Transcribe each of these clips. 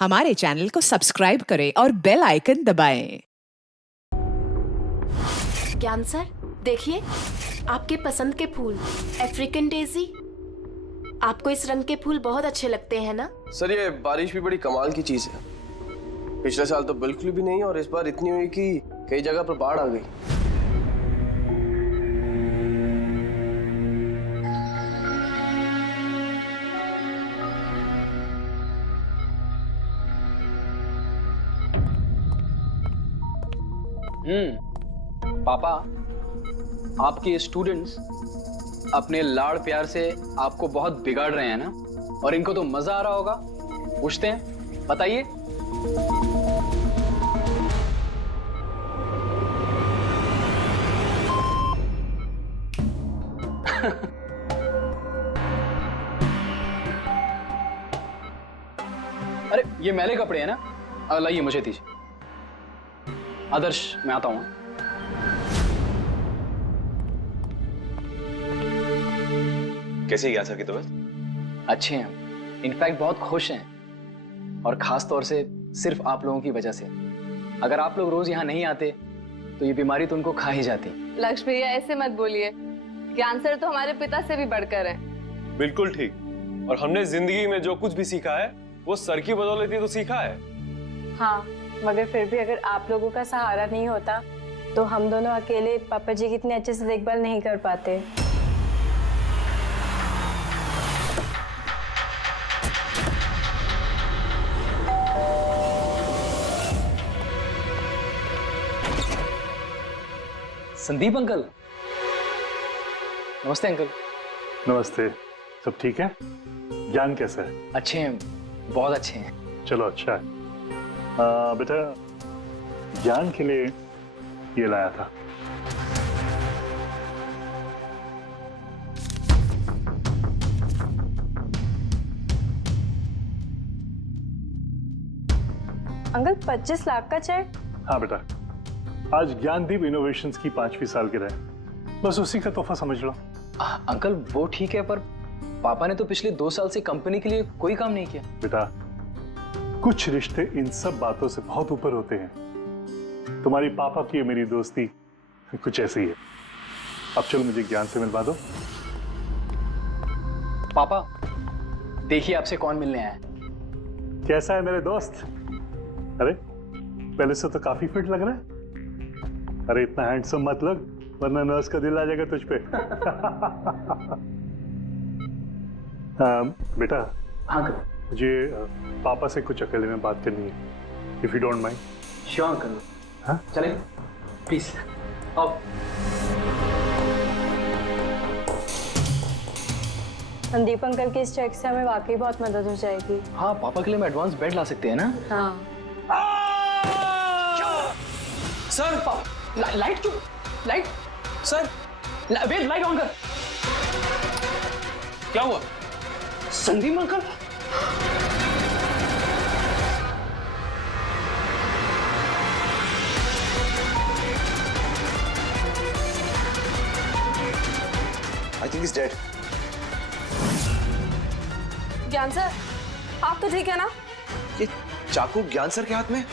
हमारे चैनल को सब्सक्राइब करें और बेल आइकन दबाएं। ज्ञान सर, देखिए आपके पसंद के फूल, अफ्रीकन डेजी। आपको इस रंग के फूल बहुत अच्छे लगते हैं ना? सर ये बारिश भी बड़ी कमाल की चीज है। पिछले साल तो बिल्कुल भी नहीं और इस बार इतनी हुई कि कई जगह पर बाढ़ आ गई। पापा, आपके स्टूडेंट्स अपने लाड़ प्यार से आपको बहुत बिगाड़ रहे हैं ना, और इनको तो मजा आ रहा होगा। पूछते हैं, बताइए। अरे ये मैले कपड़े हैं ना, लाइए मुझे दीजिए। आदर्श, मैं आता हूं। कैसी है ज्ञान सर की तबीयत? अच्छे हैं, इनफैक्ट बहुत खुश हैं, और खास तौर से सिर्फ आप लोगों की वजह से। अगर आप लोग रोज यहाँ नहीं आते तो ये बीमारी तो उनको खा ही जाती। लक्ष्मी भैया, ऐसे मत बोलिए। ज्ञान सर तो हमारे पिता से भी बढ़कर हैं। बिल्कुल ठीक। और हमने जिंदगी में जो कुछ भी सीखा है वो सर की बदौलत ही तो सीखा है। हाँ, मगर फिर भी अगर आप लोगों का सहारा नहीं होता तो हम दोनों अकेले पापा जी की इतने अच्छे से देखभाल नहीं कर पाते। संदीप अंकल। नमस्ते अंकल। नमस्ते। सब ठीक है? ज्ञान कैसा है? अच्छे हैं, बहुत अच्छे हैं। चलो अच्छा है। बेटा, ज्ञान के लिए ये लाया था। अंकल, 25 लाख का चेक? हाँ बेटा, आज ज्ञानदीप इनोवेशंस की 5वीं सालगिरह है, बस उसी का तोहफा समझ लो। अंकल वो ठीक है, पर पापा ने तो पिछले 2 साल से कंपनी के लिए कोई काम नहीं किया। बेटा, कुछ रिश्ते इन सब बातों से बहुत ऊपर होते हैं। तुम्हारी पापा की मेरी दोस्ती कुछ ऐसी है। अब चलो मुझे ज्ञान से मिलवा दो। पापा, देखिए आपसे कौन मिलने आया है। कैसा है मेरे दोस्त? अरे पहले से तो काफी फिट लग रहा है। अरे इतना हैंडसम मत लग, वरना नर्स का दिल आ जाएगा तुझ पे। बेटा। हाँ अंकल। मुझे पापा से कुछ अकेले में बात करनी है, if you don't mind. Sure uncle. हाँ चलें, प्लीज आओ। संदीप अंकल के इस चेक से हमें वाकई बहुत मदद हो जाएगी। हाँ, पापा के लिए हम एडवांस बेड ला सकते हैं ना। हाँ। सर, लाइट क्यों? Light sir, wait, light on कर। क्या हुआ? Sandeep uncle. I think is dead. Gyan sir, आप तो ठीक है ना? ये चाकू ज्ञान सर के हाथ में?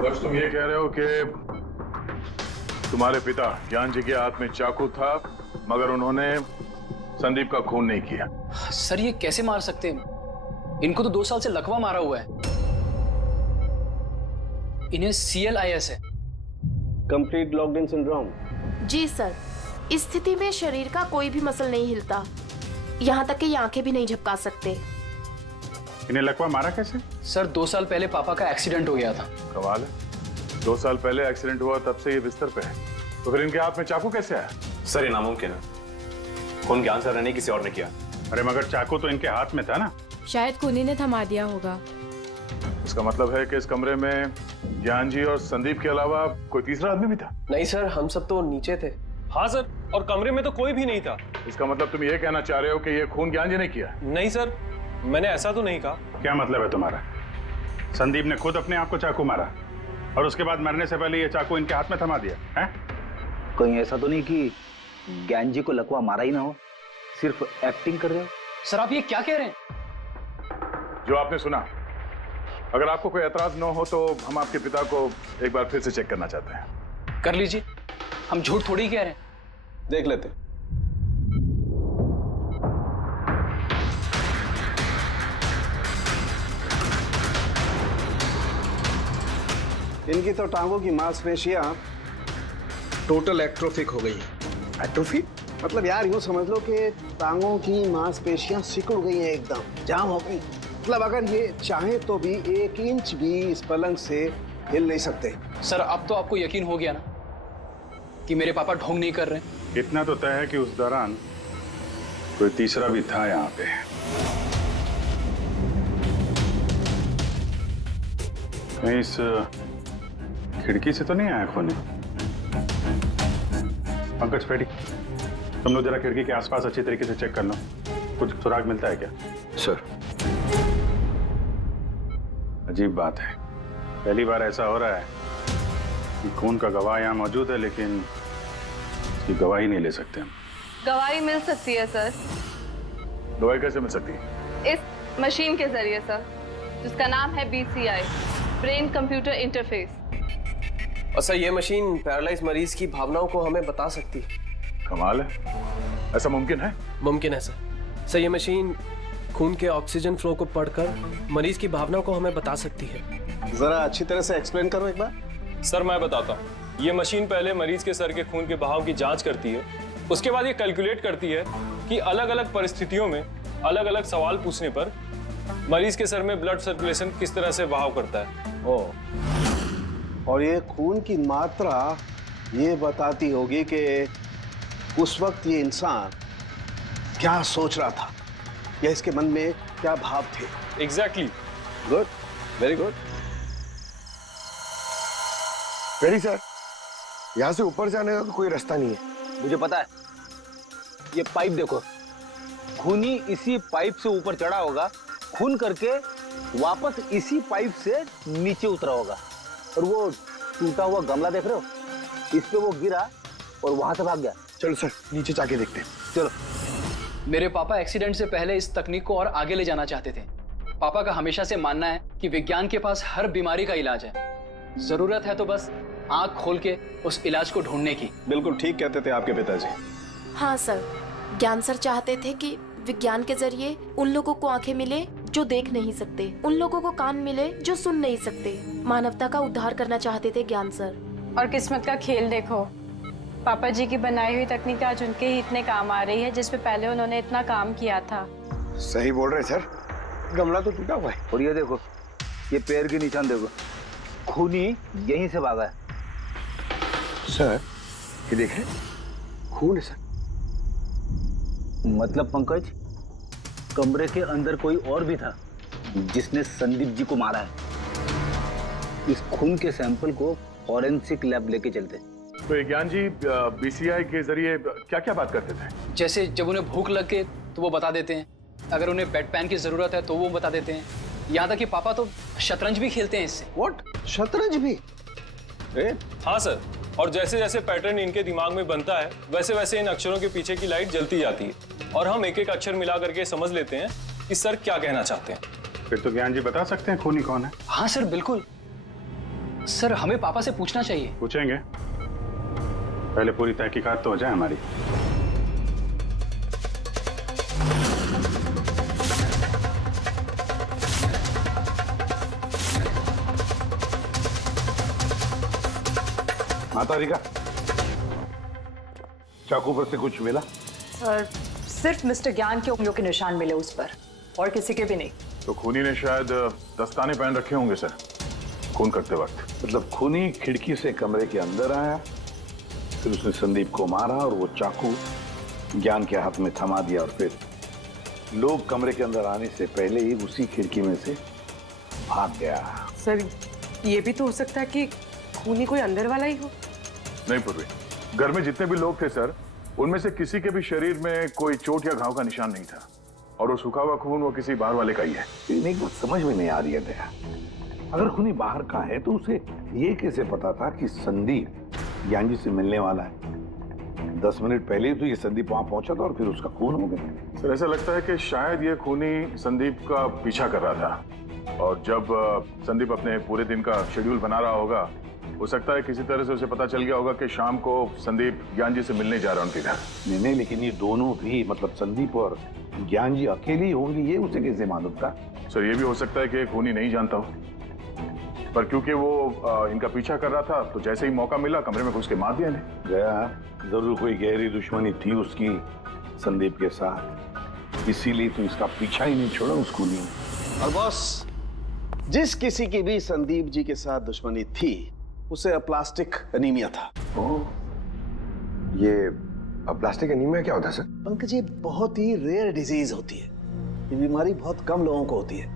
बस तुम ये कह रहे हो कि तुम्हारे पिता ज्ञान जी के हाथ में चाकू था, मगर उन्होंने संदीप का खून नहीं किया। सर ये कैसे मार सकते हैं? इनको तो 2 साल से लकवा मारा हुआ है। इन्हें CLIS है, कंप्लीट लॉक्ड इन सिंड्रोम। जी सर, इस स्थिति में शरीर का कोई भी मसल नहीं हिलता, यहाँ तक कि आंखें भी नहीं झपका सकते। इन्हें लकवा मारा कैसे? सर 2 साल पहले पापा का एक्सीडेंट हो गया था। कमाल है, 2 साल पहले एक्सीडेंट हुआ तब से ये बिस्तर पे है, तो फिर इनके हाथ में चाकू कैसे आया? सर ये नामुमकिन है, खून ज्ञान सर ने नहीं किसी और ने किया। अरे मगर चाकू तो इनके हाथ में था ना। शायद खूनी ने थमा दिया होगा। इसका मतलब है कि इस कमरे में ज्ञान जी और संदीप के अलावा कोई तीसरा आदमी भी था? नहीं सर, हम सब तो नीचे थे। हाँ सर, और कमरे में तो कोई भी नहीं था। इसका मतलब तुम ये कहना चाह रहे हो कि ये खून ज्ञान जी ने किया? नहीं सर, मैंने ऐसा तो नहीं कहा। क्या मतलब है तुम्हारा? संदीप ने खुद अपने आप को चाकू मारा और उसके बाद मरने से पहले ये चाकू इनके हाथ में थमा दिया है? कहीं ऐसा तो नहीं कि ज्ञान जी को लकवा मारा ही ना हो, सिर्फ एक्टिंग कर रहे हो? सर आप ये क्या कह रहे हैं? जो आपने सुना, अगर आपको कोई एतराज न हो तो हम आपके पिता को एक बार फिर से चेक करना चाहते हैं। कर लीजिए, हम झूठ थोड़ी कह रहे हैं। देख लेते हैं। इनकी तो टांगों की मांसपेशियां टोटल एट्रोफिक हो गई हैं। एट्रोफिक मतलब यार यूं समझ लो कि टांगों की मांसपेशियां सिकुड़ गई हैं, एकदम जाम हो गई। मतलब अगर ये चाहे तो भी 1 इंच भी इस पलंग से हिल नहीं सकते। सर अब तो आपको यकीन हो गया ना कि मेरे पापा ढोंग नहीं कर रहे? इतना तो तय है कि उस दौरान कोई तीसरा भी था यहाँ पे। कहीं इस खिड़की से तो नहीं आया खून? पंकज पेटी, तुम लोग जरा खिड़की के आसपास अच्छी तरीके से चेक कर लो, कुछ सुराग मिलता है क्या? सर अजीब बात है, पहली बार ऐसा हो रहा है कि खून का गवाह यहाँ मौजूद है लेकिन इसकी गवाही नहीं ले सकते हम। गवाही मिल सकती है सर। गवाही कैसे मिल सकती है? इस मशीन के जरिए सर, जिसका नाम है BCI, ब्रेन कंप्यूटर इंटरफेस। और सर ये मशीन पैरालाइज मरीज की भावनाओं को हमें बता सकती है। कमाल है, ऐसा मुमकिन है? मुमकिन है सर। सर ये मशीन खून के ऑक्सीजन फ्लो को पढ़कर मरीज की भावनाओं को हमें बता सकती है। जरा अच्छी तरह से एक्सप्लेन करो एक बार। सर मैं बताता हूँ। ये मशीन पहले मरीज के सर के खून के बहाव की जांच करती है, उसके बाद ये कैलकुलेट करती है कि अलग अलग परिस्थितियों में अलग अलग सवाल पूछने पर मरीज के सर में ब्लड सर्कुलेशन किस तरह से बहाव करता है। और ये खून की मात्रा ये बताती होगी कि उस वक्त ये इंसान क्या सोच रहा था या इसके मन में क्या भाव थे। Exactly. Good, very good. Very sir, यहाँ से ऊपर जाने का तो कोई रास्ता नहीं है। मुझे पता है, ये पाइप देखो, खूनी इसी पाइप से ऊपर चढ़ा होगा, खून करके वापस इसी पाइप से नीचे उतरा होगा। और वो टूटा हुआ गमला देख रहे हो, इस पे वो गिरा और वहां से भाग गया। चलो सर नीचे जाके देखते हैं। चलो। मेरे पापा एक्सीडेंट से पहले इस तकनीक को और आगे ले जाना चाहते थे। पापा का हमेशा से मानना है कि विज्ञान के पास हर बीमारी का इलाज है, जरूरत है तो बस आंख खोल के उस इलाज को ढूंढने की। बिल्कुल ठीक कहते थे आपके पिताजी। हाँ सर, ज्ञान सर चाहते थे कि विज्ञान के जरिए उन लोगों को आंखें मिले जो देख नहीं सकते, उन लोगों को कान मिले जो सुन नहीं सकते। मानवता का उद्धार करना चाहते थे ज्ञान सर। और किस्मत का खेल देखो, पापा जी की बनाई हुई तकनीक आज उनके ही इतने काम आ रही है जिसपे पहले उन्होंने इतना काम किया था। सही बोल रहे सर, गमला तो टूटा हुआ है। और ये देखो, ये पैर के निशान देखो, खूनी यहीं से भागा है। सर ये देखें, खून है सर। मतलब पंकज, कमरे के अंदर कोई और भी था जिसने संदीप जी को मारा है। इस खून के सैंपल को फॉरेंसिक लैब लेके चलते। तो ज्ञान जी BCI के जरिए क्या क्या बात करते थे? जैसे जब उन्हें भूख लग गए तो वो बता देते हैं, अगर उन्हें बेड पैन की जरूरत है तो वो बता देते हैं। यहाँ तक कि पापा तो शतरंज भी खेलते हैं इससे। व्हाट? शतरंज भी? हाँ सर, और जैसे जैसे पैटर्न इनके दिमाग में बनता है वैसे वैसे इन अक्षरों के पीछे की लाइट जलती जाती है और हम एक एक अक्षर मिला करके समझ लेते हैं कि सर क्या कहना चाहते हैं। फिर तो ज्ञान जी बता सकते हैं खूनी कौन है। हाँ सर बिल्कुल। सर हमें पापा से पूछना चाहिए। पूछेंगे, पहले पूरी तहकीकात तो हो जाए हमारी। माता रिका, चाकू पर से कुछ मिला? सर सिर्फ मिस्टर ज्ञान के उंगलियों के निशान मिले उस पर, और किसी के भी नहीं। तो खूनी ने शायद दस्ताने पहन रखे होंगे सर खून करते वक्त। मतलब खूनी खिड़की से कमरे के अंदर आया, फिर उसने संदीप को मारा और वो चाकू ज्ञान के हाथ में थमा दिया और फिर लोग कमरे के अंदर आने से पहले ही उसी खिड़की में से भाग गया। सर ये भी तो हो सकता है कि खूनी कोई अंदर वाला ही हो। नहीं पूर्वी, घर में जितने भी लोग थे सर उनमें से किसी के भी शरीर में कोई चोट या घाव का निशान नहीं था और वो सूखा हुआ खून वो किसी बाहर वाले का ही है। लेकिन एक बात समझ में नहीं आ रही है दया, अगर खूनी बाहर का है तो उसे ये कैसे पता था कि संदीप ज्ञान जी से मिलने वाला है? 10 मिनट पहले ही तो ये संदीप वहां पहुंचा था और फिर उसका खून हो गया। सर ऐसा लगता है कि शायद ये खूनी संदीप का पीछा कर रहा था और जब संदीप अपने पूरे दिन का शेड्यूल बना रहा होगा, हो सकता है किसी तरह से उसे पता चल गया होगा कि शाम को संदीप ज्ञान जी से मिलने जा रहा है उनके घर। नहीं, लेकिन ये दोनों भी, मतलब संदीप और ज्ञान जी अकेले ही होंगे, ये उसे कैसे मालूम था? सर ये भी हो सकता है कि खूनी नहीं जानता हो, पर क्योंकि वो इनका पीछा कर रहा था तो जैसे ही मौका मिला कमरे में घुस के मार दिया इन्हें। गया जरूर कोई गहरी दुश्मनी थी उसकी संदीप के साथ, इसीलिए तो इसका पीछा ही नहीं छोड़ा उस खूनी ने। और बॉस, जिस किसी की भी संदीप जी के साथ दुश्मनी थी उसे अप्लास्टिक एनीमिया था। ये अप्लास्टिक एनीमिया क्या होता है सर? पंकज, ये बहुत ही रेयर डिजीज होती है। ये बीमारी बहुत कम लोगों को होती है।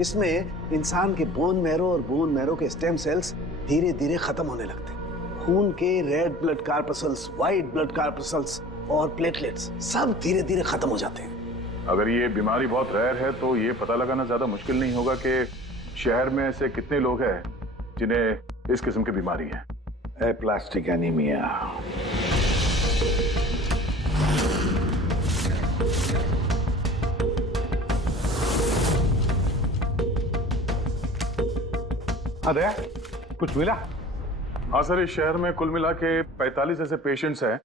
इसमें इंसान के बोन मैरो और बोन मैरो के स्टेम सेल्स धीरे धीरे खत्म होने लगते हैं। खून के red blood corpuscles, white blood corpuscles और प्लेटलेट्स सब धीरे धीरे खत्म हो जाते हैं। अगर ये बीमारी बहुत रेयर है तो ये पता लगाना ज्यादा मुश्किल नहीं होगा कि शहर में ऐसे कितने लोग हैं जिन्हें इस किस्म की बीमारी है। Aplastic anaemia. हाँ दया, कुछ मिला? हाँ सर, इस शहर में कुल मिला के 45 ऐसे पेशेंट्स हैं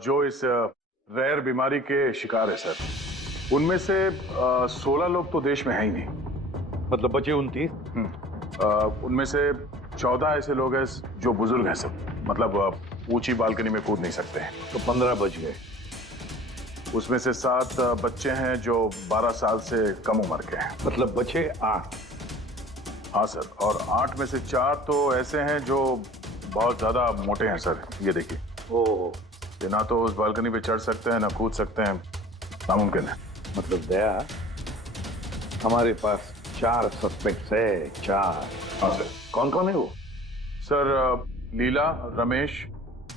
जो इस रेयर बीमारी के शिकार है सर। उनमें से 16 लोग तो देश में है ही नहीं। मतलब बचे 29? उनमें से 14 ऐसे लोग हैं जो बुजुर्ग हैं सब, मतलब ऊंची बालकनी में कूद नहीं सकते हैं। तो 15 बच गए। उसमें से 7 बच्चे हैं जो 12 साल से कम उम्र के हैं। मतलब बचे 8? हाँ सर, और 8 में से 4 तो ऐसे हैं जो बहुत ज्यादा मोटे हैं सर। ये देखिए, ये ना तो उस बालकनी पे चढ़ सकते हैं ना कूद सकते हैं, नामुमकिन है। मतलब दया, हमारे पास 4 सस्पेक्ट्स है। 4? हाँ सर। कौन कौन है वो? सर लीला, रमेश,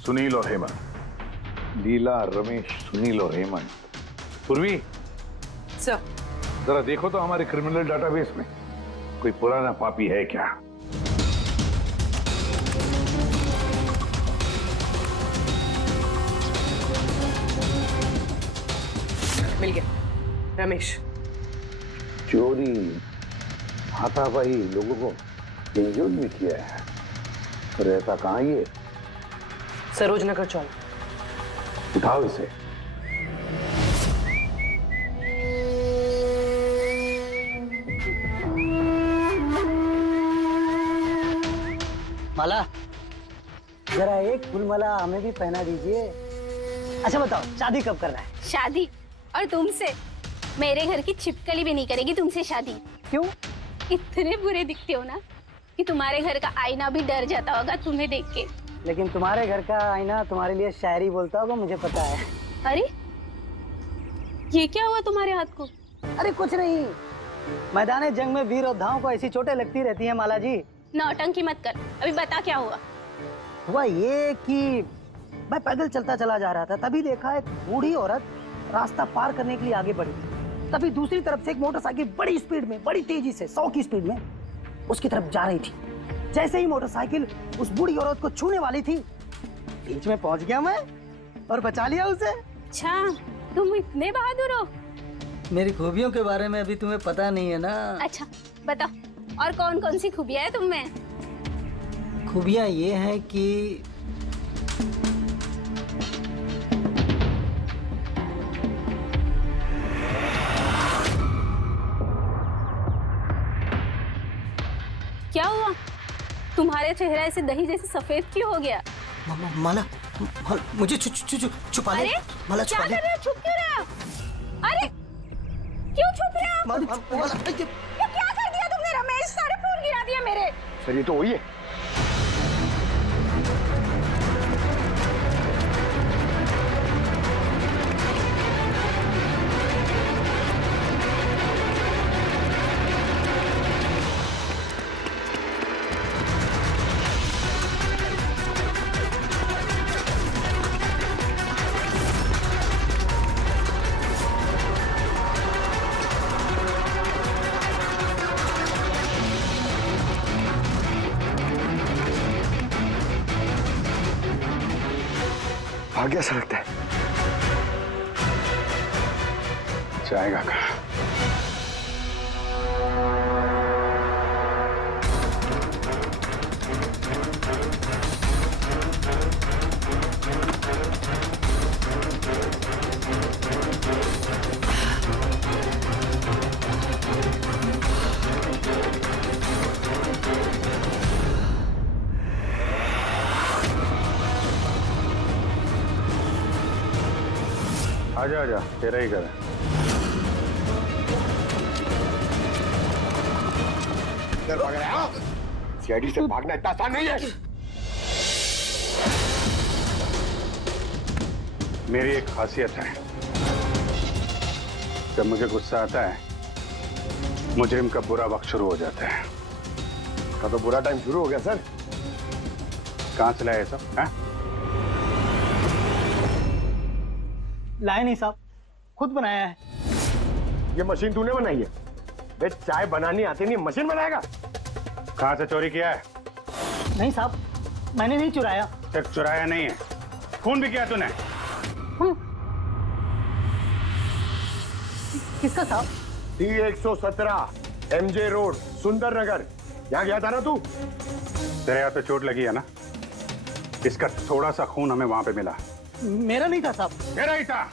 सुनील और हेमंत। लीला, रमेश, सुनील और हेमंत। पूर्वी सर, जरा देखो तो हमारे क्रिमिनल डाटाबेस में कोई पुराना पापी है क्या? मिल गया, रमेश। चोरी, हाथापाई, लोगों को इंजर्ड भी किया है। रहता कहाँ ये? सरोज नगर चौक। उठाओ इसे। माला, जरा एक फूल माला हमें भी पहना दीजिए। अच्छा बताओ, शादी कब करना है? शादी? और तुमसे? मेरे घर की छिपकली भी नहीं करेगी तुमसे शादी। क्यों? इतने बुरे दिखते हो ना कि तुम्हारे घर का आईना भी डर जाता होगा तुम्हें देख के। लेकिन तुम्हारे घर का आईना तुम्हारे लिए शायरी बोलता होगा, मुझे पता है। अरे ये क्या हुआ तुम्हारे हाथ को? अरे कुछ नहीं, मैदान जंग में वीर योद्धाओं को ऐसी चोटें लगती रहती हैं माला जी। नौटंकी मत कर, अभी बता क्या हुआ। हुआ ये कि मैं पैदल चलता चला जा रहा था, तभी देखा एक बूढ़ी औरत रास्ता पार करने के लिए आगे बढ़ी। तभी दूसरी तरफ से एक मोटरसाइकिल बड़ी स्पीड में, बड़ी तेजी से 100 की स्पीड में उसकी तरफ जा रही थी। जैसे ही मोटरसाइकिल उस बूढ़ी औरत को छूने वाली थी, बीच में पहुंच गया मैं और बचा लिया उसे। अच्छा, तुम इतने बहादुर हो। मेरी खूबियों के बारे में अभी तुम्हें पता नहीं है ना। अच्छा बताओ, और कौन कौन सी खूबियां है तुम में? खूबियां ये हैं कि क्या हुआ? तुम्हारे चेहरा ऐसे दही जैसे सफेद क्यों हो गया? माला, मुझे छुपा ले। माला क्या कर रहे हो? छुप क्यों रहे हो? अरे क्यों छुप रहे हो? ये क्या कर दिया तुमने रमेश? सारे फूल गिरा दिए मेरे। सर ये तो वही है। भाग गया ऐसा लगता है। जाएगा कहाँ? आजा आजा, तेरा ही घर है। सीआईडी से भागना इतना आसान नहीं है। मेरी एक खासियत है, जब मुझे गुस्सा आता है मुजरिम का बुरा वक्त शुरू हो जाता है। का तो बुरा टाइम शुरू हो गया सर। कहाँ से लाया सब? हाँ? लाए नहीं साहब, खुद बनाया है। ये मशीन तूने बनाई है? बे चाय बनानी आती नहीं, मशीन बनाएगा? कहाँ से चोरी किया है? नहीं साहब, मैंने नहीं चुराया। सिर्फ चुराया नहीं है, खून भी किया तूने। किसका साहब? T117 MJ रोड सुंदर नगर, यहाँ गया था ना तू? तेरे हाथ पे चोट लगी है ना, इसका थोड़ा सा खून हमें वहां पे मिला। मेरा नहीं था साहब। तेरा ही था।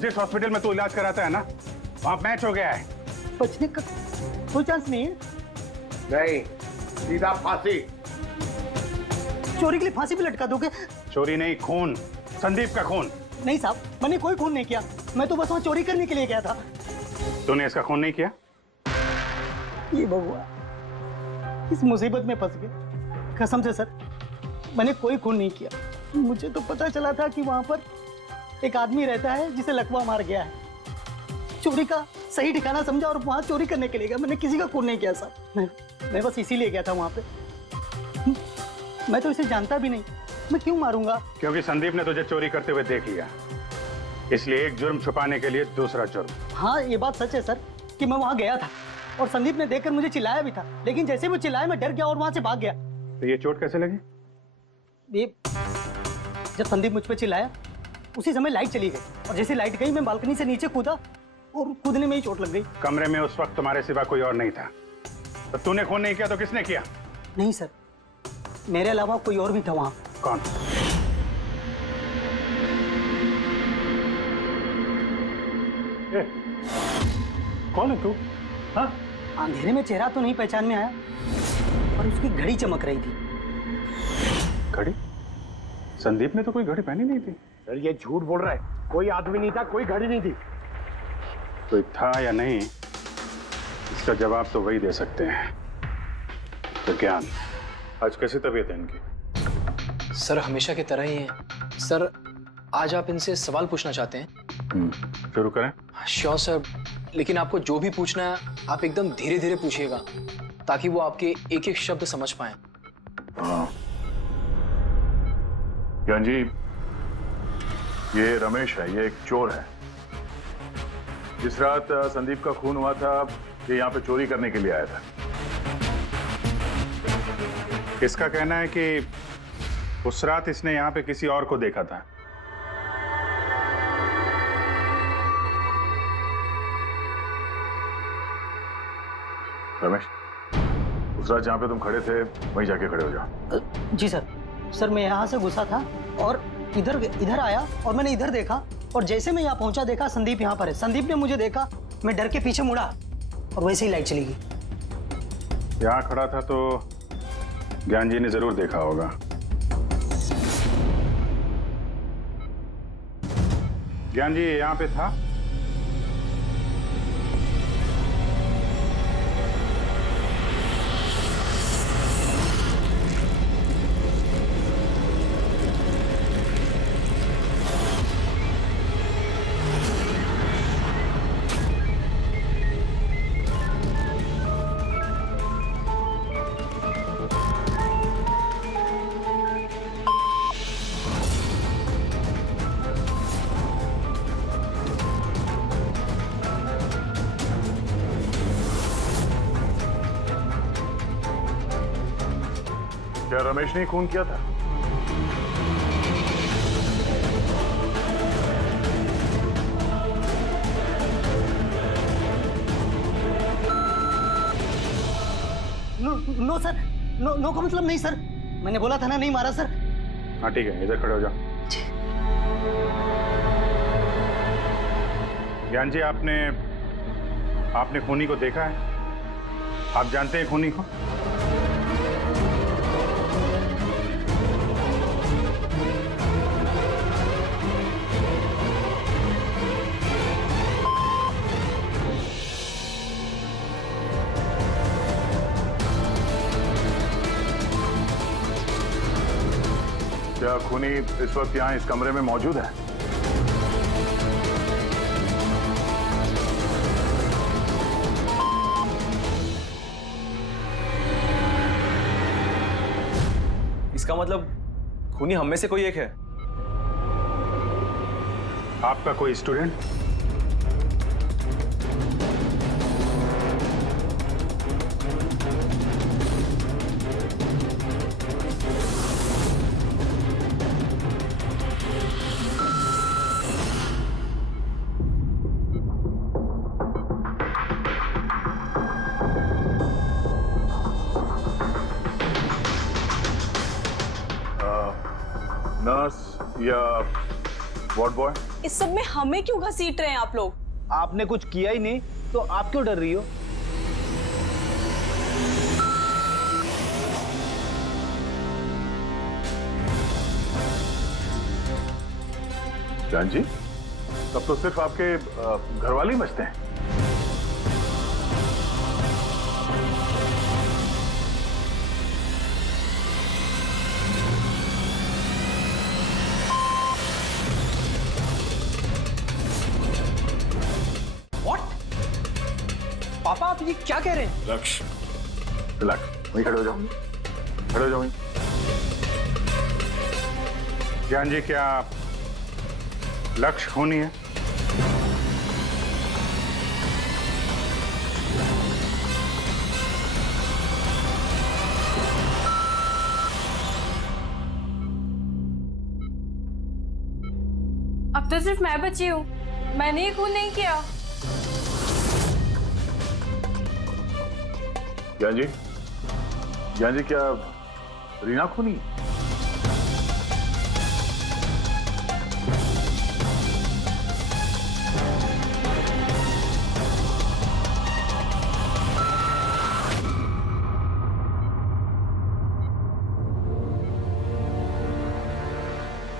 जिस हॉस्पिटल में तू इलाज कराता है ना, वहां मैच हो गया है। बचने का कोई चांस नहीं है। नहीं, सीधा फांसी। चोरी के लिए फांसी भी लटका दोगे? चोरी नहीं, खून, संदीप का खून। नहीं साहब, मैंने कोई खून नहीं किया, मैं तो बस वहां चोरी करने के लिए गया था। तूने इसका खून नहीं किया? ये भगवान, इस मुसीबत में फंस गए। कसम से सर, मैंने कोई खून नहीं किया। मुझे तो पता चला था कि वहां पर एक आदमी रहता है जिसे लकवा मार गया है। चोरी का सही ठिकाना समझा और वहां चोरी करने के लिए गया। मैंने किसी का खून नहीं किया साहब, मैं बस इसीलिए गया था वहां पे। मैं तो इसे जानता भी नहीं, मैं क्यों मारूंगा? क्योंकि संदीप ने तुझे चोरी करते हुए देख लिया, इसलिए एक जुर्म छुपाने के लिए दूसरा जुर्म। हाँ, ये बात सच है सर कि मैं वहां गया था और संदीप ने देखकर मुझे चिल्लाया भी था, लेकिन जैसे वो चिल्लाया मैं डर गया और वहां से भाग गया। तो ये चोट कैसे लगी? ये जब संदीप मुझ पर चिल्लाया उसी समय लाइट चली गई और जैसे लाइट गई मैं बालकनी से नीचे कूदा और कूदने में ही चोट लग गई। कमरे में उस वक्त तुम्हारे सिवा कोई और नहीं था, तो तूने खून नहीं किया तो किसने किया? नहीं सर, मेरे अलावा कोई और भी था वहां। कौन? कौन है तू? हाँ? अंधेरे में चेहरा तो नहीं पहचान में आया, पर उसकी घड़ी चमक रही थी। घड़ी? संदीप ने तो कोई घड़ी पहनी नहीं थी। सर ये झूठ बोल रहा है, कोई आदमी नहीं था, कोई घड़ी नहीं थी। कोई था या नहीं, इसका जवाब तो वही दे सकते हैं। तो ज्ञान, आज कैसी तबीयत है इनकी? सर हमेशा की तरह ही है। सर आज आप इनसे सवाल पूछना चाहते हैं? शुरू करें? श्योर सर, लेकिन आपको जो भी पूछना है आप एकदम धीरे धीरे पूछिएगा ताकि वो आपके एक एक शब्द समझ पाए। हाँ। ज्ञान जी, ये रमेश है, ये एक चोर है। जिस रात संदीप का खून हुआ था, ये यहाँ पे चोरी करने के लिए आया था। इसका कहना है कि उस रात इसने यहाँ पे किसी और को देखा था। रमेश, उस रात जहाँ पे तुम खड़े थे वहीं जाके खड़े हो जाओ। जी सर। सर मैं यहाँ से घुसा था और इधर आया और मैंने इधर देखा और जैसे मैं यहाँ पहुंचा देखा संदीप यहाँ पर है। संदीप ने मुझे देखा, मैं डर के पीछे मुड़ा और वैसे ही लाइट चली गई। यहाँ खड़ा था तो ज्ञान जी ने जरूर देखा होगा। ज्ञान जी यहाँ पे था? क्या रमेश ने खून किया था? नो सर, नो का मतलब नहीं सर, मैंने बोला था ना नहीं मारा सर। हाँ ठीक है, इधर खड़े हो जाओ। ज्ञान जी, आपने खूनी को देखा है? आप जानते हैं खूनी को? क्या खूनी इस वक्त यहाँ इस कमरे में मौजूद है? इसका मतलब खूनी हम में से कोई एक है। आपका कोई स्टूडेंट? नर्स या वार्ड बॉय? इस सब में हमें क्यों घसीट रहे हैं आप लोग? आपने कुछ किया ही नहीं तो आप क्यों डर रही हो? जान जी, तब तो सिर्फ आपके घर वाले ही बचते हैं। पापा आप ये क्या कह रहे हैं? लक्ष्य, रिलैक्स, वहीं खड़े हो जाओ, खड़े हो जाओ वहीं। ज्ञान जी, क्या लक्ष्य खूनी है? अब तो सिर्फ मैं बची हूँ, मैंने ये खून नहीं किया। ज्ञान जी, क्या रीना खूनी?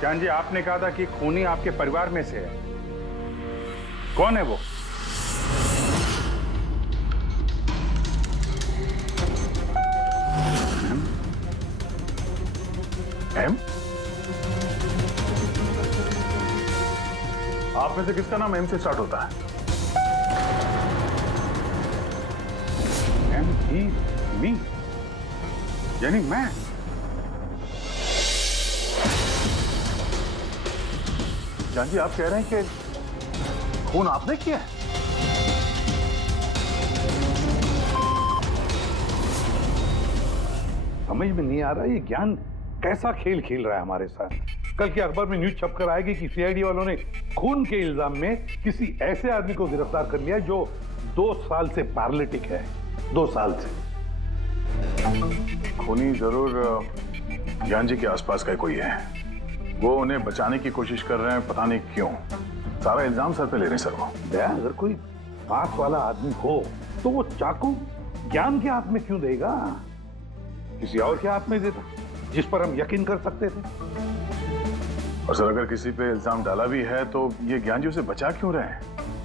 ज्ञान जी, आपने कहा था कि खूनी आपके परिवार में से है। कौन है वो? एम? आप में से किसका नाम एम से स्टार्ट होता है? एम ही मी, यानी मैं। जान जी, आप कह रहे हैं कि खून आपने किया है? समझ में नहीं आ रहा ये ज्ञान कैसा खेल खेल रहा है हमारे साथ। कल के अखबार में न्यूज छप कर आएगी कि सीआईडी वालों ने खून के इल्जाम में किसी ऐसे आदमी को गिरफ्तार कर लिया जो 2 साल से पैरालिटिक है। 2 साल से। खूनी जरूर ज्ञान जी के आसपास का कोई है। वो उन्हें बचाने की कोशिश कर रहे हैं, पता नहीं क्यों। सारा इल्जाम सर पे ले रहे हैं सर वो। दया, अगर कोई पास वाला आदमी हो तो वो चाकू ज्ञान के हाथ में क्यों देगा? किसी और के हाथ में देता जिस पर हम यकीन कर सकते थे। और सर, अगर किसी पे इल्जाम डाला भी है तो ये ज्ञान जी उसे बचा क्यों रहे हैं?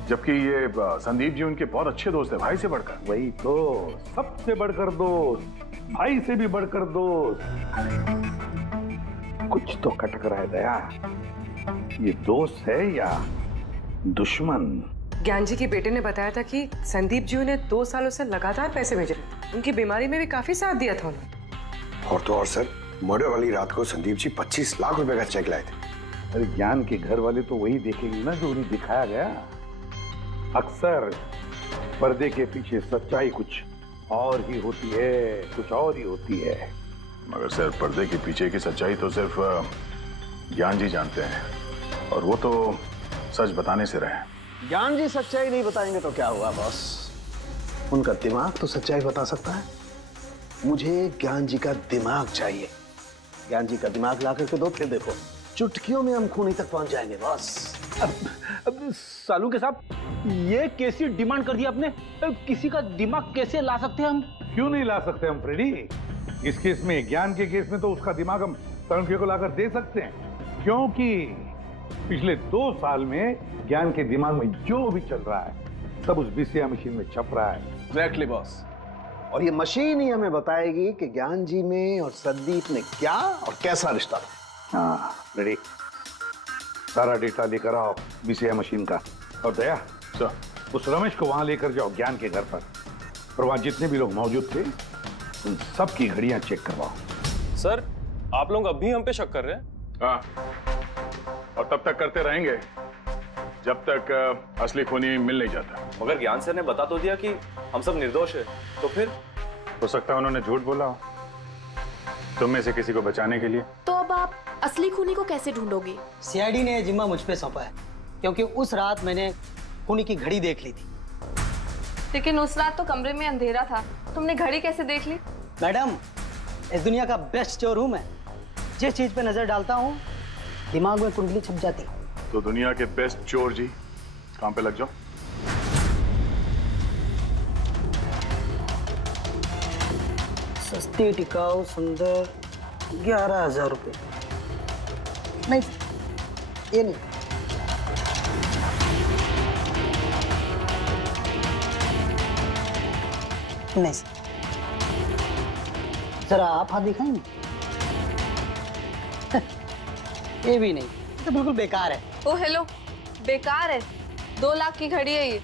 जबकि ये संदीप जी उनके बहुत अच्छे दोस्त है, भाई से बढ़कर। वही तो, सबसे बढ़कर दोस्त, भाई से भी बढ़कर दोस्त। कुछ तो खटक रहा है दया। ये दोस्त है या दुश्मन? ज्ञान जी के बेटे ने बताया था कि संदीप जी उन्हें 2 सालों से लगातार पैसे भेज रहे थे। उनकी बीमारी में भी काफी साथ दिया था उन्होंने। और तो और सर, मर्डर वाली रात को संदीप जी 25 लाख रुपए का चेक लाए थे। अरे ज्ञान के घर वाले तो वही देखेंगे ना जो उन्हें दिखाया गया। अक्सर पर्दे के पीछे सच्चाई कुछ और ही होती है, कुछ और ही होती है। मगर सर, पर्दे के पीछे की सच्चाई तो सिर्फ ज्ञान जी जानते हैं, और वो तो सच बताने से रहे। ज्ञान जी सच्चाई नहीं बताएंगे तो क्या हुआ बॉस? उनका दिमाग तो सच्चाई बता सकता है। मुझे ज्ञान जी का दिमाग चाहिए। ज्ञान जी का दिमाग ला करके दो, फिर देखो चुटकियों में हम खूनी तक पहुंच जाएंगे बॉस। अब सालू के साहब, ये कैसी डिमांड कर दी आपने? किसी का दिमाग कैसे ला सकते हैं हम? क्यों नहीं ला सकते हम फ्रेडी? इस केस में, ज्ञान के केस में तो उसका दिमाग हम तनुखे को लाकर दे सकते हैं, क्योंकि पिछले 2 साल में ज्ञान के दिमाग में जो भी चल रहा है सब उस बीसीआई मशीन में छप रहा है। Exactly boss. और ये मशीन ही हमें बताएगी कि ज्ञान जी में और संदीप में क्या और कैसा रिश्ता था। हाँ रेडी, सारा डेटा लेकर आओ बीसीआई मशीन का। और दया सर, उस रमेश को वहां लेकर जाओ ज्ञान के घर पर, और वहां जितने भी लोग मौजूद थे उन सब की घड़ियां चेक करवाओ। सर, आप लोग अब भी हम पे शक कर रहे हैं? हाँ, और तब तक करते रहेंगे जब तक असली खूनी मिल नहीं जाता। मगर ज्ञान सर ने बता तो दिया कि हम सब निर्दोष है, तो फिर? हो सकता है उन्होंने झूठ बोला हो तुम में से किसी को बचाने के लिए। तो अब आप असली खूनी को कैसे ढूंढोगे? सीआईडी ने जिम्मा मुझ पे सौंपा है, क्योंकि उस रात मैंने खूनी की घड़ी देख ली थी। लेकिन उस रात तो कमरे में अंधेरा था, तुमने घड़ी कैसे देख ली? मैडम, इस दुनिया का बेस्ट चोर हूं मैं। जिस चीज पे नजर डालता हूं दिमाग में कुंडली छप जाती। तो दुनिया के बेस्ट चोर जी, काम पे लग जाओ। सस्ती टिकाऊ सुंदर 11,000 रुपए। नहीं, ये नहीं। नहीं जरा आप हाथ दिखाएंगे? ये भी नहीं, तो बिल्कुल बेकार है। ओ हेलो, बेकार है? 2 लाख की घड़ी है ये।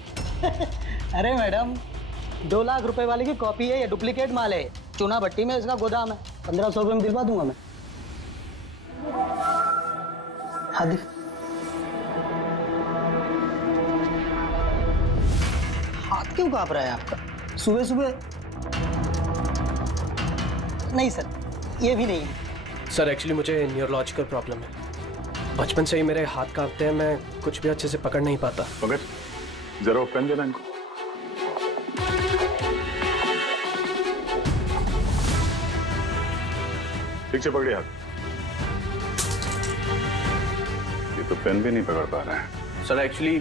अरे मैडम, 2 लाख रुपए वाले की कॉपी है, ये डुप्लीकेट माल है। चूना भट्टी में इसका गोदाम है, 1500 रुपए में दिलवा दूंगा मैं। हाँ दिख। हाथ क्यों कांप रहा है आपका सुबह सुबह? नहीं सर, ये भी नहीं है। सर एक्चुअली मुझे न्यूरोलॉजिकल प्रॉब्लम है, बचपन से ही मेरे हाथ कांपते हैं, मैं कुछ भी अच्छे से पकड़ नहीं पाता। मगर जरा पेन देना इनको। ठीक से पकड़िए हाथ। ये तो पेन भी नहीं पकड़ पा रहा है। सर एक्चुअली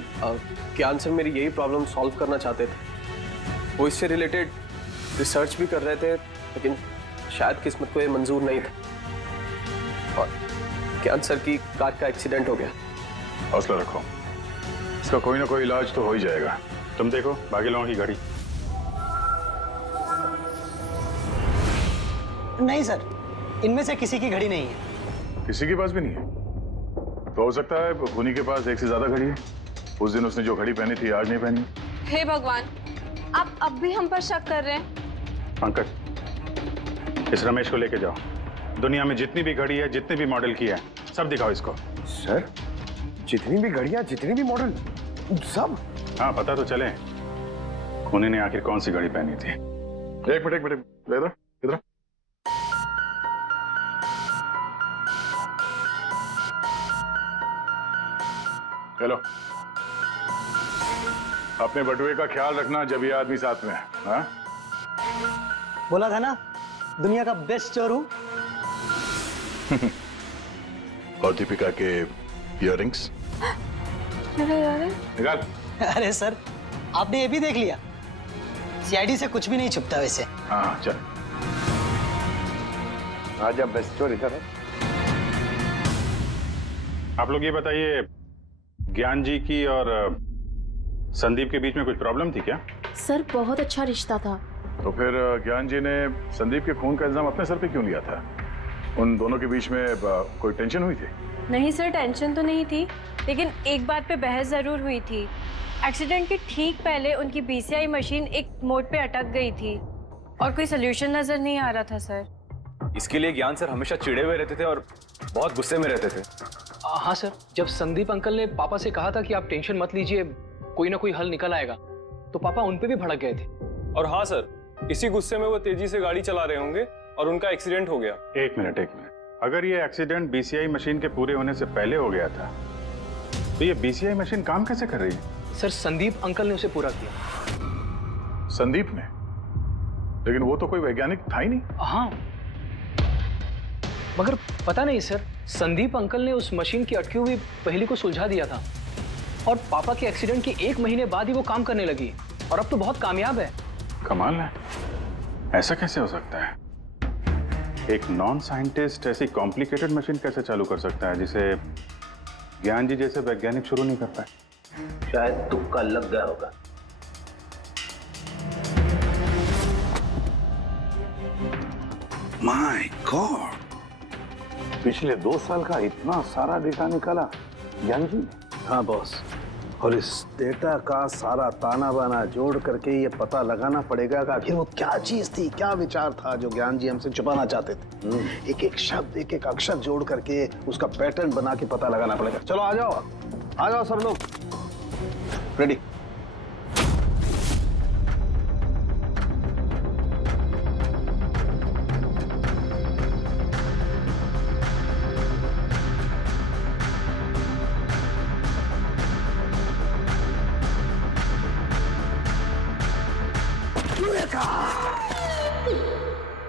ज्ञान सर मेरी यही प्रॉब्लम सॉल्व करना चाहते थे। वो इससे रिलेटेड रिसर्च भी कर रहे थे, लेकिन शायद किस्मत को ये मंजूर नहीं था और ज्ञान सर की कार का एक्सीडेंट हो गया। हौसला रखो, इसका कोई ना कोई इलाज तो हो ही जाएगा। तुम देखो बाकी लोगों की घड़ी। नहीं सर, इनमें से किसी की घड़ी नहीं है। किसी के पास भी नहीं है? तो हो सकता है खूनी के पास एक से ज्यादा घड़ी है। उस दिन उसने जो घड़ी पहनी थी आज नहीं पहनी। हे भगवान, आप अब भी हम पर शक कर रहे हैं? पंकज, इस रमेश को लेके जाओ। दुनिया में जितनी भी घड़ी है, जितनी भी मॉडल की है, सब दिखाओ इसको। सर, जितनी भी घड़ियां, जितनी भी मॉडल, सब? हाँ, पता तो चले खूनी ने आखिर कौन सी घड़ी पहनी थी। एक मिनट इधर इधर। हेलो, अपने बटुए का ख्याल रखना जब ये आदमी साथ में है। हाँ? बोला था ना, दुनिया का बेस्ट चोर हूं। और दीपिका के इयररिंग्स निकाल। अरे सर, आपने ये भी देख लिया? सीआईडी से कुछ भी नहीं छुपता वैसे। हाँ चल। आज आप बेस्ट चोर इधर है। आप लोग ये बताइए, ज्ञान जी की और संदीप के बीच में कुछ प्रॉब्लम थी क्या? सर बहुत अच्छा रिश्ता था। तो फिर ज्ञान जी ने संदीप के खून का इल्जाम अपने सर पे क्यों लिया था? उन दोनों के बीच में कोई टेंशन हुई थी? नहीं सर, टेंशन तो नहीं थी, लेकिन एक बात पे बहस जरूर हुई थी। एक्सीडेंट के ठीक पहले उनकी बीसीआई मशीन एक मोड़ पे अटक गई थी और कोई सोल्यूशन नजर नहीं आ रहा था सर। इसके लिए ज्ञान सर हमेशा चिड़े हुए रहते थे और बहुत गुस्से में रहते थे। हाँ सर, जब संदीप अंकल ने पापा से कहा था कि आप टेंशन मत लीजिए, कोई ना कोई हल निकल आएगा, तो पापा उन पे भी भड़क गए थे। और हाँ सर, इसी गुस्से में वो तेजी से गाड़ी चला रहे होंगे और उनका एक्सीडेंट हो गया। एक मिनट, अगर ये एक्सीडेंट बीसीआई मशीन के पूरे होने से पहले हो गया था, तो ये बीसीआई मशीन काम कैसे कर रही है? सर, संदीप अंकल ने उसे पूरा किया। संदीप ने? लेकिन वो तो कोई वैज्ञानिक था ही नहीं। हाँ, मगर पता नहीं सर, संदीप अंकल ने उस मशीन की अटकी हुई पहेली को सुलझा दिया था और पापा के एक्सीडेंट के 1 महीने बाद ही वो काम करने लगी और अब तो बहुत कामयाब है। कमाल है, ऐसा कैसे हो सकता है? एक नॉन साइंटिस्ट ऐसी कॉम्प्लिकेटेड मशीन कैसे चालू कर सकता है जिसे ज्ञान जी जैसे वैज्ञानिक शुरू नहीं कर पाए? शायद तुक्का लग गया होगा। माय गॉड, पिछले 2 साल का इतना सारा डेटा निकाला ज्ञान जी ने। हाँ बॉस, और इस डेटा का सारा ताना बाना जोड़ करके ये पता लगाना पड़ेगा कि आखिर वो क्या चीज थी, क्या विचार था जो ज्ञान जी हमसे छुपाना चाहते थे। एक एक शब्द, एक एक अक्षर जोड़ करके उसका पैटर्न बना के पता लगाना पड़ेगा। चलो आ जाओ सब लोग, रेडी।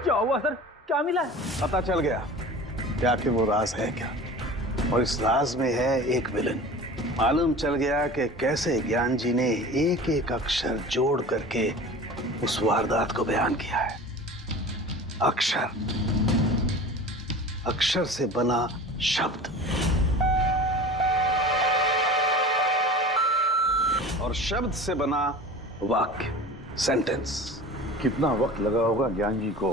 क्या हुआ सर, क्या मिला? पता चल गया कि आखिर वो राज है क्या, और इस राज में है एक विलन। मालूम चल गया कि कैसे ज्ञान जी ने एक एक अक्षर जोड़ करके उस वारदात को बयान किया है। अक्षर से बना शब्द और शब्द से बना वाक्य, सेंटेंस। कितना वक्त लगा होगा ज्ञान जी को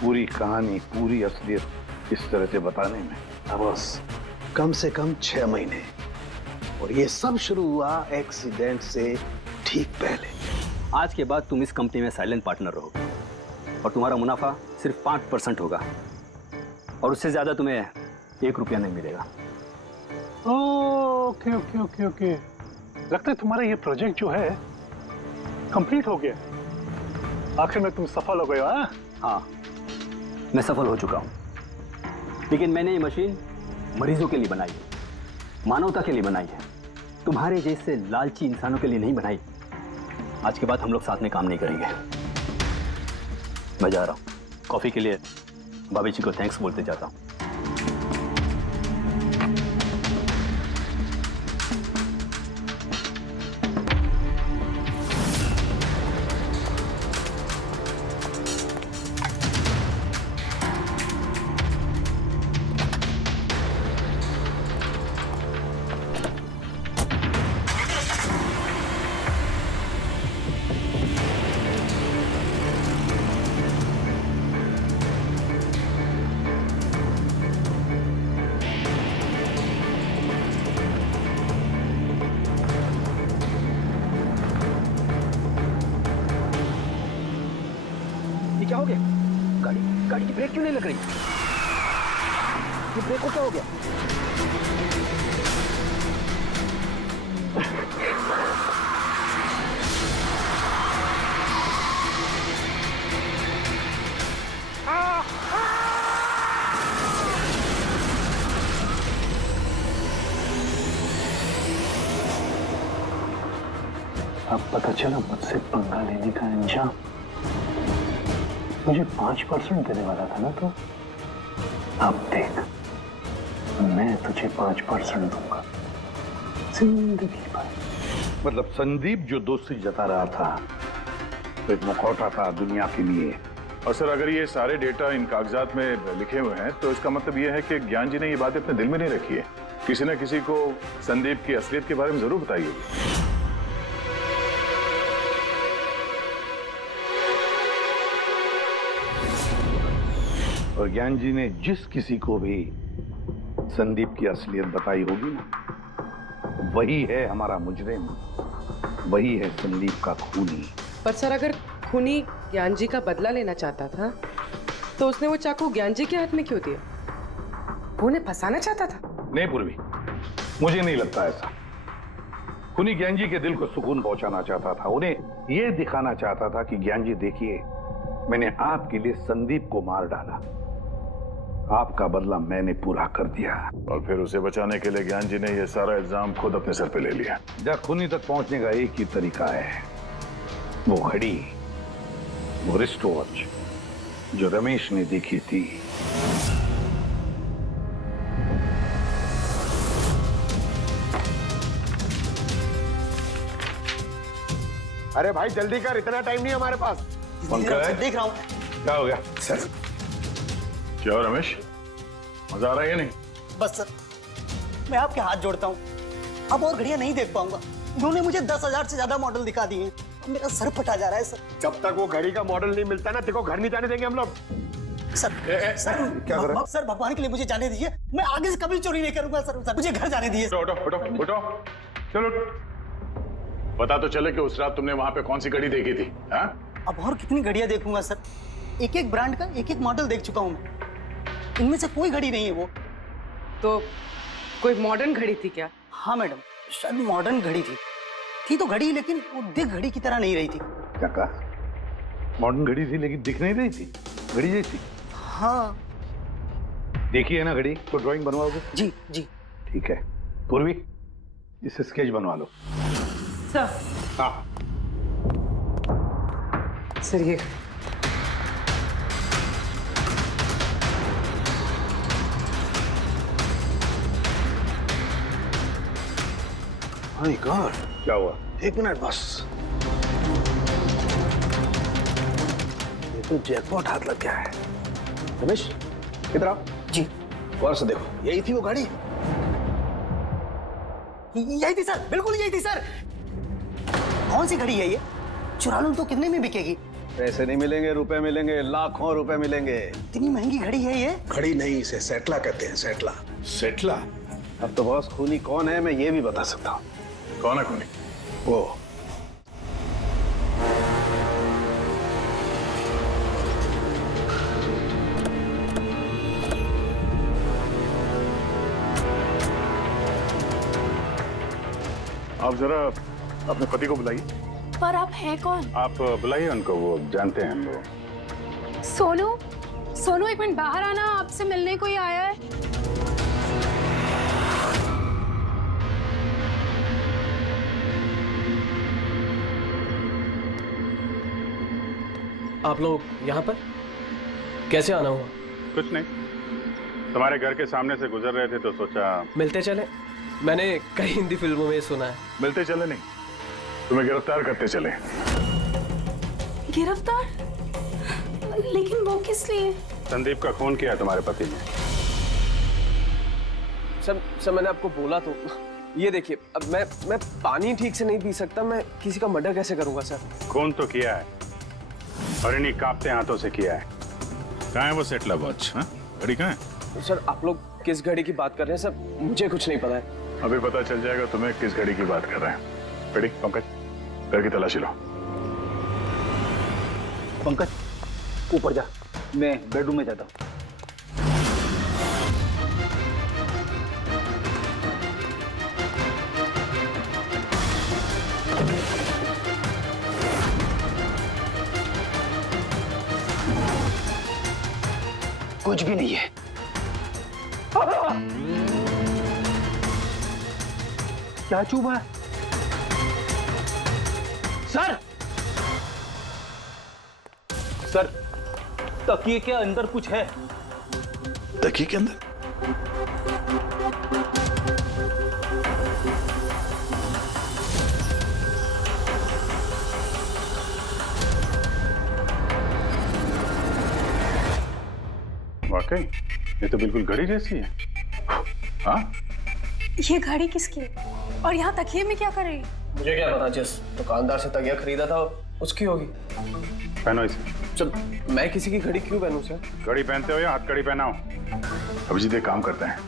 पूरी कहानी, पूरी असलियत इस तरह से बताने में? बस कम से कम 6 महीने, और ये सब शुरू हुआ एक्सीडेंट से ठीक पहले। आज के बाद तुम इस कंपनी में साइलेंट पार्टनर रहोगे और तुम्हारा मुनाफा सिर्फ 5% होगा और उससे ज्यादा तुम्हें 1 रुपया नहीं मिलेगा। ओके ओके ओके ओके, लगता है तुम्हारा ये प्रोजेक्ट जो है कंप्लीट हो गया। आखिर में तुम सफल हो गए हो। हाँ, मैं सफल हो चुका हूँ, लेकिन मैंने ये मशीन मरीजों के लिए बनाई है, मानवता के लिए बनाई है, तुम्हारे जैसे लालची इंसानों के लिए नहीं बनाई। आज के बाद हम लोग साथ में काम नहीं करेंगे। मैं जा रहा हूँ, कॉफी के लिए भाभी जी को थैंक्स बोलते जाता हूँ। क्या हो गया? गाड़ी की ब्रेक क्यों नहीं लग रही? ये ब्रेक को क्या हो गया? अब पता चला मुझसे पंगा लेने का अंजाम। मुझे 5% देने वाला था ना, तो अब देख, मैं तुझे 5% दूंगा जिंदगी भर। मतलब संदीप जो दोस्ती जता रहा था तो एक मुखौटा था दुनिया के लिए। और सर, अगर ये सारे डेटा इन कागजात में लिखे हुए हैं तो इसका मतलब ये है कि ज्ञान जी ने ये बात अपने दिल में नहीं रखी है। किसी न किसी को संदीप की असलियत के बारे में जरूर बताई होगी। और ज्ञान जी ने जिस किसी को भी संदीप की असलियत बताई होगी ना, वही है हमारा मुजरिम, वही है संदीप का खूनी। पर सर, अगर खूनी ज्ञान जी का बदला लेना चाहता था तो उसने वो चाकू ज्ञान जी के हाथ में क्यों दिया? वो उन्हें फंसाना चाहता था? नहीं पूर्वी, मुझे नहीं लगता ऐसा। खूनी ज्ञान जी के दिल को सुकून पहुंचाना चाहता था, उन्हें यह दिखाना चाहता था कि ज्ञान जी देखिए, मैंने आपके लिए संदीप को मार डाला, आपका बदला मैंने पूरा कर दिया। और फिर उसे बचाने के लिए ज्ञान जी ने यह सारा इल्जाम खुद अपने सर पे ले लिया। जब खूनी तक पहुंचने का एक ही तरीका है, वो घड़ी वो रिस्ट वॉच जो रमेश ने देखी थी। अरे भाई जल्दी कर, इतना टाइम नहीं हमारे पास। पंकज, देख रहा हूँ क्या हो गया सर? क्या हो रमेश, मजा आ रहा है या नहीं? बस सर, मैं आपके हाथ जोड़ता हूँ, अब और घड़ियां नहीं देख पाऊंगा। इन्होंने मुझे 10,000 से ज्यादा मॉडल दिखा दिए हैं, मेरा सर फटा जा रहा है सर। जब तक वो घड़ी का मॉडल नहीं मिलता ना, देखो घर नहीं जाने देंगे हम लोग। सर क्या कर रहा है? सर भगवान के लिए मुझे जाने दीजिए, मैं आगे से कभी चोरी नहीं करूंगा सर, मुझे घर जाने दीजिए। उठो उठो उठो उठो, चलो पता तो चले कि उस रात तुमने वहां पे कौन सी घड़ी देखी थी? हाँ? अब और कितनी घड़ियां देखूंगा सर, एक एक ब्रांड का एक एक मॉडल देख चुका हूं मैं, इनमें से कोई घड़ी नहीं है वो। तो कोई मॉडर्न घड़ी थी क्या? हाँ मैडम, शायद मॉडर्न घड़ी थी तो घड़ी, लेकिन वो दिख घड़ी की तरह नहीं रही थी। क्या कहा? मॉडर्न घड़ी थी लेकिन दिख नहीं रही थी, घड़ी जैसी? हाँ। देखी है ना घड़ी, तो ड्राइंग बनवाओगे? जी जी। ठीक है पूर्वी, इसे स्केच बनवा लो। सर। हाँ सर ये माय गॉड, क्या हुआ? एक मिनट बस, ये तो जैकपॉट हाथ लग गया है। रमेश इधर आओ। जी। गौर से देखो, यही थी वो गाड़ी? यही थी सर, बिल्कुल यही थी सर। कौन सी घड़ी है ये? चुरा लूं तो कितने में बिकेगी? पैसे नहीं मिलेंगे, रुपए मिलेंगे, लाखों रुपए मिलेंगे। इतनी महंगी घड़ी है ये? घड़ी नहीं, इसे सेटला कहते हैं, सेटला। सेटला? अब तो बॉस खूनी कौन है मैं ये भी बता सकता हूँ। कौन है खूनी? वो आप जरा अपने पति को बुलाइए। पर आप हैं कौन? आप बुलाइए उनको, वो जानते हैं वो। सोनू, सोनू एक मिनट बाहर आना, आपसे मिलने कोई आया है। आप लोग यहाँ पर कैसे आना हुआ? कुछ नहीं, तुम्हारे घर के सामने से गुजर रहे थे तो सोचा मिलते चले। मैंने कई हिंदी फिल्मों में सुना है। मिलते चले नहीं, तुम्हें गिरफ्तार करते चले। गिरफ्तार? लेकिन वो किस लिए? संदीप का खून किया तुम्हारे पति ने। सर मैंने आपको बोला तो, ये देखिए, अब मैं पानी ठीक से नहीं पी सकता, मैं किसी का मर्डर कैसे करूंगा सर? खून तो किया है और इन्हीं कांपते हाथों से किया है। कहाँ है वो सेटला वॉच? घड़ी कहाँ है? सर आप लोग किस घड़ी की बात कर रहे हैं सर? मुझे कुछ नहीं पता है। अभी पता चल जाएगा तुम्हें किस घड़ी की बात कर रहे हैं। रेडी पंकज, घर की तलाशी लो। पंकज ऊपर जा, मैं बेडरूम में जाता हूँ। कुछ भी नहीं है। क्या चुभा है? सर, सर तकिए के अंदर कुछ है। तकिए के अंदर? वाकई ये तो बिल्कुल घड़ी जैसी है। हाँ, ये घड़ी किसकी है? और यहाँ तकिए में क्या कर रही? मुझे क्या पता, जिस दुकानदार से तकिया खरीदा था उसकी होगी। पहनो इसे। चल, मैं किसी की घड़ी क्यों पहनूं सर? घड़ी पहनते हो या हाथ कड़ी पहनाओ? अभिजीत एक काम करते हैं,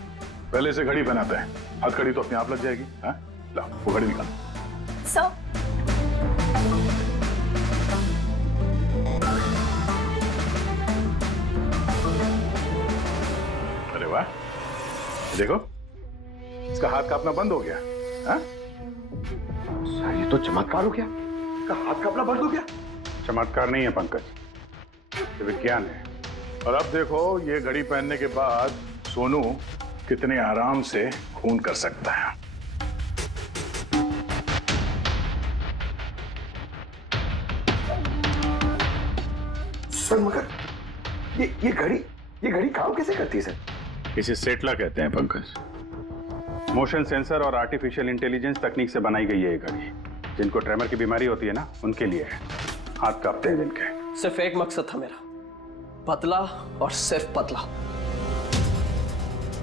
पहले से घड़ी पहनाते हैं, हाथ कड़ी तो अपने आप लग जाएगी। हाँ, ला वो घड़ी निकाल। सर, अरे वाह, देखो इसका हाथ कांपना बंद हो गया। हाँ? सर ये तो चमत्कार हो गया, इसका हाथ कांपना बंद हो गया। चमत्कार नहीं है पंकज, ये विज्ञान है। और अब देखो ये घड़ी पहनने के बाद सोनू कितने आराम से खून कर सकता है। सर मगर ये घड़ी काम कैसे करती है सर? इसे सेटला कहते हैं पंकज। मोशन सेंसर और आर्टिफिशियल इंटेलिजेंस तकनीक से बनाई गई है ये घड़ी। जिनको ट्रेमर की बीमारी होती है ना, उनके लिए है। हाथ कांपते हैं जिनके। सिर्फ एक मकसद था मेरा, पतला और सिर्फ पतला।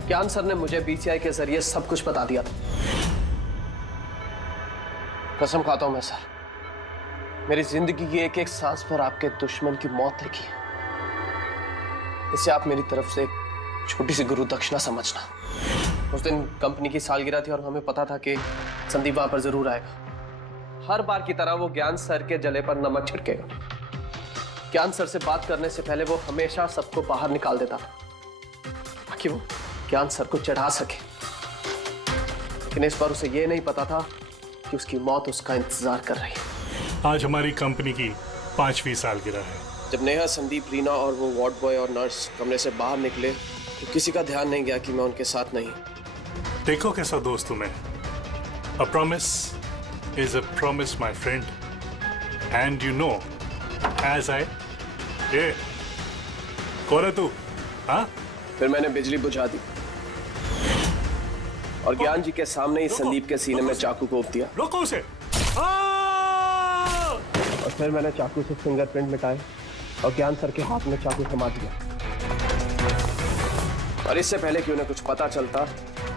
ज्ञान सर ने मुझे बीसीआई के जरिए सब कुछ बता दिया था। कसम खाता हूं मैं सर, मेरी जिंदगी की एक एक सांस पर आपके दुश्मन की मौत लिखी है। इसे आप मेरी तरफ से एक छोटी सी गुरु दक्षिणा समझना। उस दिन कंपनी की सालगिरह थी और हमें पता था कि संदीप वहां पर जरूर आएगा। हर बार की तरह वो ज्ञान सर के जले पर नमक छिड़केगा। ज्ञान सर से बात करने से पहले वो हमेशा सबको बाहर निकाल देता था ताकि वो ज्ञान सर को चढ़ा सके। लेकिन इस बार उसे ये नहीं पता था कि उसकी मौत उसका इंतजार कर रही है। आज हमारी कंपनी की 5वीं सालगिरह है। जब नेहा, संदीप, रीना और वो वार्ड बॉय और नर्स कमरे से बाहर निकले तो किसी का ध्यान नहीं गया कि मैं उनके साथ नहीं। देखो कैसा दोस्त हूं मैं। A promise is a promise, my friend. And you know, as I... ये कौन है तू? हाँ? फिर मैंने बिजली बुझा दी और ज्ञान जी के सामने ही संदीप के सीने में चाकू को उप दिया। रोको उसे! और फिर मैंने चाकू से फिंगरप्रिंट मिटाए और ज्ञान सर के हाथ में चाकू थमा दिया। और इससे पहले कि उन्हें कुछ पता चलता,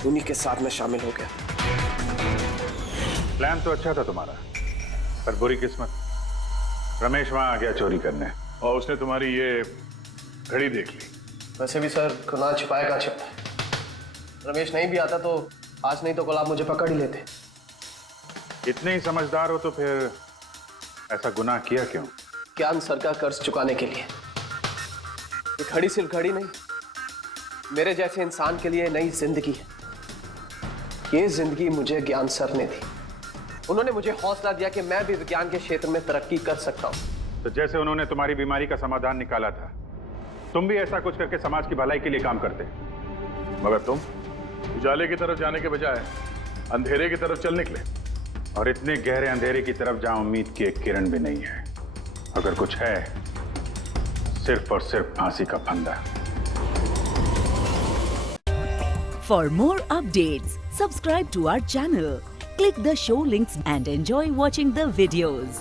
उन्हीं के साथ में शामिल हो गया। प्लान तो अच्छा था तुम्हारा, पर बुरी किस्मत। रमेश वहां आ गया चोरी करने और उसने तुम्हारी ये घड़ी देख ली। वैसे भी सर, गुनाह छिपाए का छिपता है। रमेश नहीं भी आता तो आज नहीं तो कल आप मुझे पकड़ ही लेते। इतने ही समझदार हो तो फिर ऐसा गुनाह किया क्यों? ज्ञान सर का कर्ज चुकाने के लिए। ये घड़ी सिर्फ घड़ी नहीं, मेरे जैसे इंसान के लिए नई जिंदगी है। ये जिंदगी मुझे ज्ञान सर ने दी। उन्होंने मुझे हौसला दिया कि मैं भी विज्ञान के क्षेत्र में तरक्की कर सकता हूं। तो जैसे उन्होंने तुम्हारी बीमारी का समाधान निकाला था, तुम भी ऐसा कुछ करके समाज की भलाई के लिए काम करते। मगर तुम उजाले की तरफ जाने के बजाय अंधेरे की तरफ चल निकले, और इतने गहरे अंधेरे की तरफ जहां उम्मीद की एक किरण भी नहीं है। अगर कुछ है, सिर्फ और सिर्फ फांसी का फंदा। For more updates, subscribe to our channel, click the show links and enjoy watching the videos.